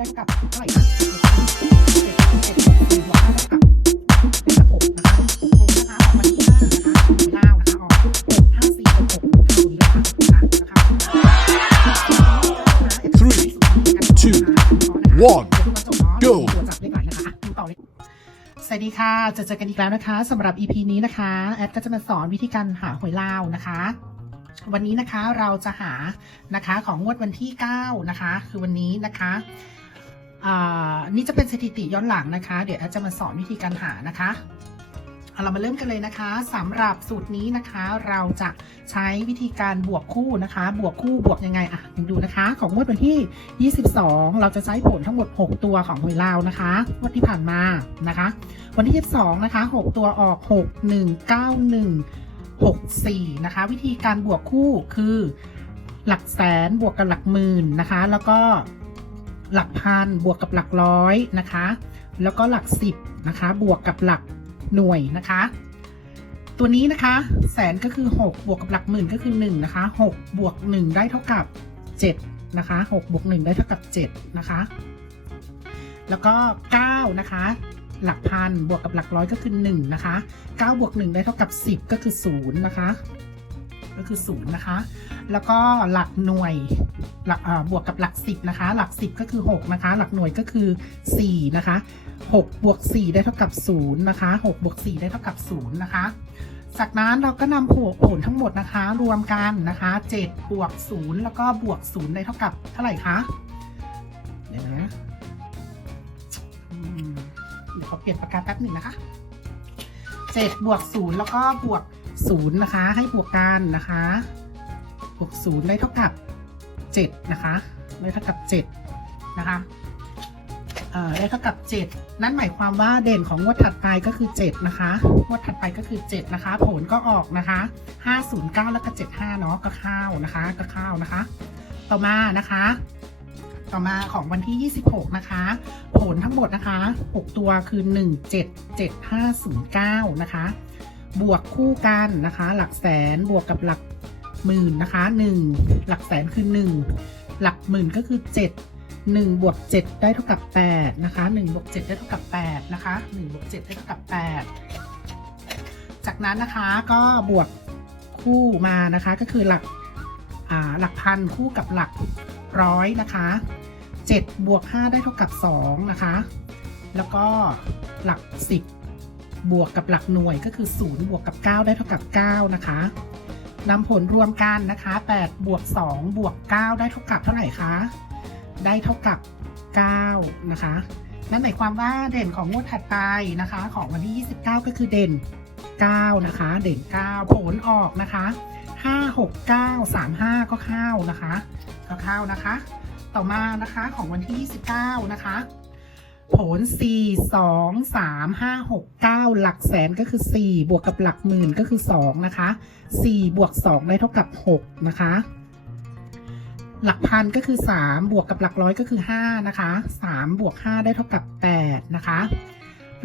ได้เท่ากับเท่าไหร่คะเจ็ดเจ็ดสี่บวกห้าได้เท่ากับได้เท่ากับหกนะคะหกนะคะออกมาที่ห้านะคะเก้านะคะออกหกห้าสี่บวกหกตรงนี้นะคะนะคะนะคะ Three, two, one, go สวัสดีค่ะจะเจอกันอีกแล้วนะคะสำหรับ EP นี้นะคะแอดก็จะมาสอนวิธีการหาหวยลาวนะคะวันนี้นะคะเราจะหานะคะของงวดวันที่ 9 นะคะ คือวันนี้นะคะ นี่จะเป็นสถิติย้อนหลังนะคะ เดี๋ยวแอดจะมาสอนวิธีการหานะคะเเรามาเริ่มกันเลยนะคะสำหรับสูตรนี้นะคะ เราจะใช้วิธีการบวกคู่นะคะ บวกคู่บวกยังไงอะดูนะคะ ของงวดวันที่ 22 เราจะใช้ผลทั้งหมด 6 ตัวของหวยลาวนะคะงวดที่ผ่านมานะคะ วันที่ 22 นะคะ 6 ตัวออก 6 1 9 1 6 4 นะคะ วิธีการบวกคู่คือหลักแสนบวกกับหลักหมื่นนะคะ แล้วก็ หลักพันบวกกับหลักร้อยนะคะ แล้วก็หลักสิบนะคะ บวกกับหลักหน่วยนะคะ ตัวนี้นะคะแสนก็คือ 6 บวกกับหลักหมื่นก็คือ1นะคะ6บวก1ได้เท่ากับ 7 นะคะ6บวก1ได้เท่ากับ 7 นะคะ แล้วก็9นะคะหลักพันบวกกับหลักร้อยก็คือ 1 นะคะ 9 บวก 1 ได้เท่ากับ 10 ก็คือ 0 นะคะ ก็คือ0นะคะ แล้วก็หลักหน่วยหลักบวกกับหลัก10นะคะ หลัก10ก็คือ6นะคะ หลักหน่วยก็คือ4นะคะ6บวก4ได้เท่ากับ0นะคะ6บวก4ได้เท่ากับ0นะคะ จากนั้นเราก็นำผลผลทั้งหมดนะคะ รวมกันนะคะ7บวก0แล้วก็บวก0ได้เท่ากับเท่าไหร่คะเดี๋ยวนะเดี๋ยวขอเปลี่ยนปากกาแป๊บหนึ่งนะคะ7บวก0แล้วก็บวก 0 นะคะ ให้บวกกันนะคะ บวก 0 ได้เท่ากับ 7 นะคะ ได้เท่ากับ 7 นะคะเอ่อได้เท่ากับ 7 นั่นหมายความว่าเด่นของงวดถัดไปก็คือ 7 นะคะ งวดถัดไปก็คือ 7 นะคะ ผลก็ออกนะคะ 509 แล้วก็ 75 เนาะก็เข้านะคะ ก็เข้านะคะ ต่อมานะคะ ต่อมาของวันที่ 26 นะคะ ผลทั้งหมดนะคะ 6 ตัวคือ 177509 นะคะ บวกคู่กันนะคะ หลักแสนบวกกับหลักหมื่นนะคะ 1 หลักแสนคือ 1 หลักหมื่นก็คือ 7 1บวก7ได้เท่ากับ8นะคะ1บวก7ได้เท่ากับ8นะคะ1บวก7ได้เท่ากับ 8 จากนั้นนะคะก็บวกคู่มานะคะก็คือหลักอ่าหลักพันคู่กับหลักร้อยนะคะ7บวก5ได้เท่ากับ2นะคะ แล้วก็หลัก 10 บวกกับหลักหน่วยก็คือ 0 บวกกับ 9 ได้เท่ากับ 9 นะคะนำผลรวมกันนะคะ 8 บวก 2 บวก 9 ได้เท่ากับเท่าไหร่คะ ได้เท่ากับ 9 นะคะ นั่นหมายความว่าเด่นของงวดถัดไปนะคะ ของวันที่ 29 ก็คือเด่น 9 นะคะ เด่น 9 ผลออกนะคะ 5 6 9 3 5 ก็เข้านะคะ ก็เข้านะคะ ต่อมานะคะของวันที่ 29 นะคะ ผล 4 2 3 5 6 9 หลักแสนก็คือ 4 บวกกับหลักหมื่นก็คือ 2 นะคะ 4 บวก 2 ได้เท่ากับ 6 นะคะ หลักพันก็คือ 3 บวกกับหลักร้อยก็คือ 5 นะคะ 3 บวก 5 ได้เท่ากับ 8 นะคะ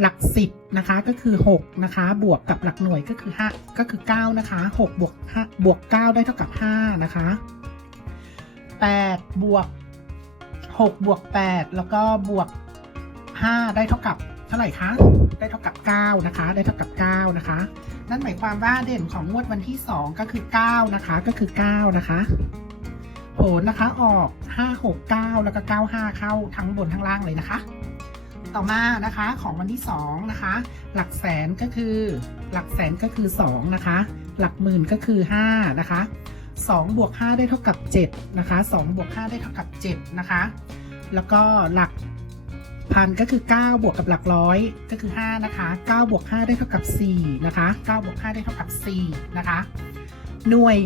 หลัก 10 นะคะก็คือ 6 นะคะ บวกกับหลักหน่วยก็คือ 5 ก็คือ 9 นะคะ 6 บวก5บวก 9 ได้เท่ากับ 5 นะคะ 8 บวก 6 บวก 8 แล้วก็บวก 5 ได้เท่ากับเท่าไหร่คะ ได้เท่ากับ 9 นะคะ ได้เท่ากับ 9 นะคะ นั่นหมายความว่าเด่นของงวดวันที่ 2 ก็คือ 9 นะคะ ก็คือ 9 นะคะ ผลนะคะออก 5 6 9 แล้วก็ 95 เข้าทั้งบนทั้งล่างเลยนะคะ ต่อมานะคะของวันที่ 2 นะคะ หลักแสนก็คือ หลักแสนก็คือ 2 นะคะ หลักหมื่นก็คือ 5 นะคะ2บวก5ได้เท่ากับ7นะคะ2บวก5ได้เท่ากับ7นะคะ แล้วก็หลัก พันก็คือ 9 บวกกับหลักร้อยก็คือ 5 นะคะ 9 บวก 5 ได้เท่ากับ 4 นะคะ 9 บวก 5 ได้เท่ากับ 4 นะคะ หน่วย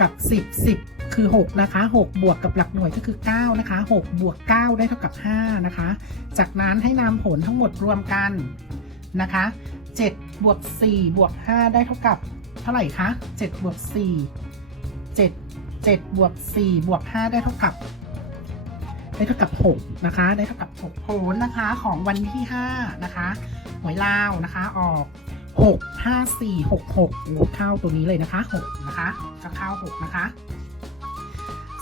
กับ 10 10 คือ 6 นะคะ 6 บวกกับหลักหน่วยก็คือ 9 นะคะ 6 บวก 9 ได้เท่ากับ 5 นะคะ จากนั้นให้นำผลทั้งหมดรวมกันนะคะ7บวก4บวก5ได้เท่ากับ เท่าไหร่คะ7บวก4 7 7บวก4บวก5ได้เท่ากับ ได้เท่ากับ6นะคะ ได้เท่ากับ6ผลนะคะของวันที่5นะคะหวยลาวนะคะออก 6 5 4 6 6โอ้เข้าตัวนี้เลยนะคะ6นะคะก็เข้า6นะคะ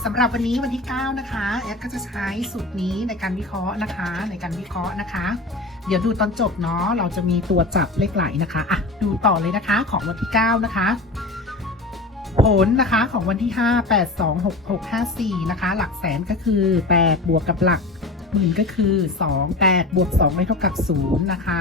สำหรับวันนี้วันที่ 9 นะคะแอดก็จะใช้สูตรนี้ในการวิเคราะห์นะคะ ในการวิเคราะห์นะคะ เดี๋ยวดูตอนจบเนาะเราจะมีตัวจับเลขไหลนะคะอะดูต่อเลยนะคะของวันที่ 9 นะคะ ลนะคะของวันที่ 5 8 2 6 6 5 4 นะคะ หลักแสนก็คือ 8 บวกกับหลักหมื่นก็คือ 2 8 บวก2ได้เท่ากับ 0 นะคะ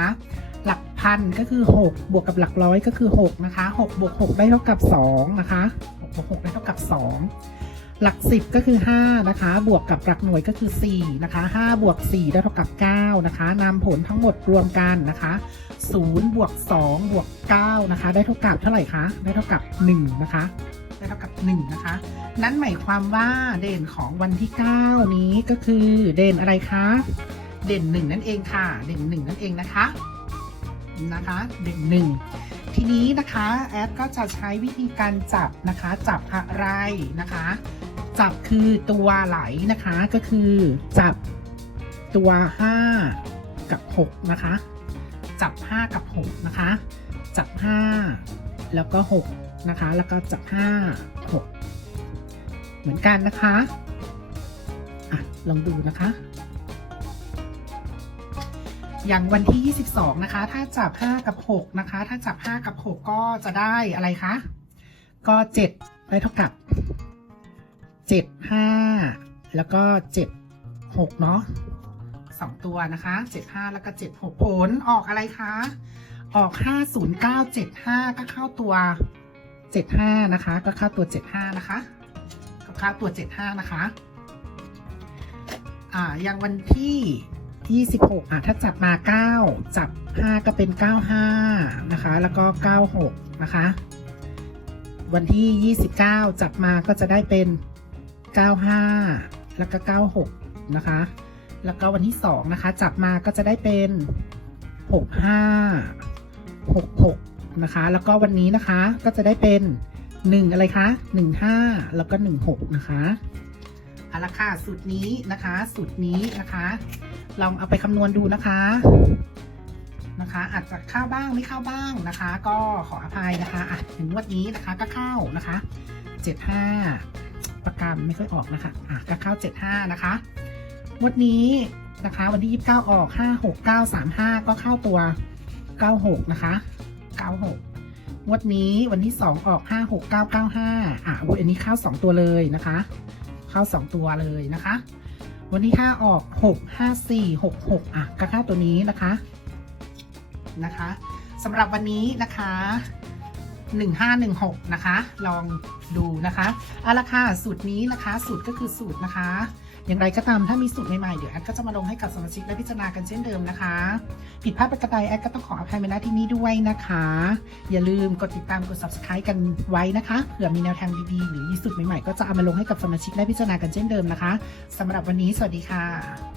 หลักพันก็คือ 6 บวกกับหลักร้อยก็คือ 6 นะคะ 6 บวก 6 ได้เท่ากับ 2 นะคะ6บวก6ได้เท่ากับ 2 หลัก 10 ก็คือ 5 นะคะ บวกกับหลักหน่วยก็คือ 4 นะคะ 5 บวก 4 ได้เท่ากับ 9 นะคะนำผลทั้งหมดรวมกันนะคะ0บวก2บวก9นะคะ ได้เท่ากับเท่าไหร่คะ ได้เท่ากับ 1 นะคะ ได้เท่ากับ 1 นะคะ นั่นหมายความว่าเด่นของวันที่ 9 นี้ก็คือเด่นอะไรคะ เด่น 1 นั่นเองค่ะ เด่น 1 นั่นเองนะคะ นะคะ เด่น 1ทีนี้นะคะแอดก็จะใช้วิธีการจับนะคะ จับอะไรนะคะ จับคือตัวไหลนะคะก็คือจับตัว 5 กับ 6 นะคะ จับ 5 กับ 6 นะคะ จับ 5 แล้วก็ 6 นะคะ แล้วก็จับ 5 6 เหมือนกันนะคะอะลองดูนะคะ อย่างวันที่ 22 นะคะ ถ้าจับ 5 กับ 6 นะคะ ถ้าจับ 5 กับ 6 ก็จะได้อะไรคะ ก็ 7 ได้เท่ากับ 7 5 แล้วก็ 7 6 เนาะสองตัวนะคะ 7 5 แล้วก็ 7 6 ผลออกอะไรคะ ออก 5 0 9 7 5 ก็เข้าตัว 75 นะคะ ก็เข้าตัว 75 นะคะ ก็เข้าตัว 75 นะคะ อ่า อย่างวันที่26อะถ้าจับมา 9 จับ 5 ก็เป็น 95 นะคะ แล้วก็ 96 นะคะ วันที่ 29 จับมาก็จะได้เป็น 95 แล้วก็ 96 นะคะ แล้วก็วันที่ 2 นะคะ จับมาก็จะได้เป็น 65 66 นะคะ แล้วก็วันนี้นะคะก็จะได้เป็น 1 อะไรคะ 15 แล้วก็ 16 นะคะเอาละค่ะสูตรนี้นะคะสูตรนี้นะคะ ลองเอาไปคำนวณดูนะคะนะคะ อาจจะเข้าบ้างไม่เข้าบ้างนะคะ ก็ขออภัยนะคะอะถึงงวันนี้นะคะก็เข้านะคะ 75 ประกันไม่ค่อยออกนะคะ อะก็เข้า75 นะคะงวดนี้นะคะ วันที่ 29 ออก 56935 ก็เข้าตัว 96 นะคะ 96งวดนี้วันที่ 2 ออก 56995 อะอันนี้เข้า 2 ตัวเลยนะคะ เข้า 2 ตัวเลยนะคะ วันที่ 5 ออก 6 5 4 6 6 อะก็เข้าตัวนี้นะคะ นะคะสำหรับวันนี้นะคะ 1516 นะคะ ลองดูนะคะเอาละค่ะสูตรนี้นะคะ สูตรก็คือสูตรนะคะ อย่างไรก็ตามถ้ามีสูตรใหม่ๆ เดี๋ยวแอดก็จะมาลงให้กับสมาชิกได้พิจารณากันเช่นเดิมนะคะ ผิดพลาดประการใดแอดก็ต้องขออภัยในหน้าที่นี้ด้วยนะคะ อย่าลืมกดติดตามกด subscribe กันไว้นะคะเผื่อมีแนวทางดีๆ หรือมีสูตรใหม่ๆ ก็จะเอามาลงให้กับสมาชิกได้พิจารณากันเช่นเดิมนะคะสำหรับวันนี้สวัสดีค่ะ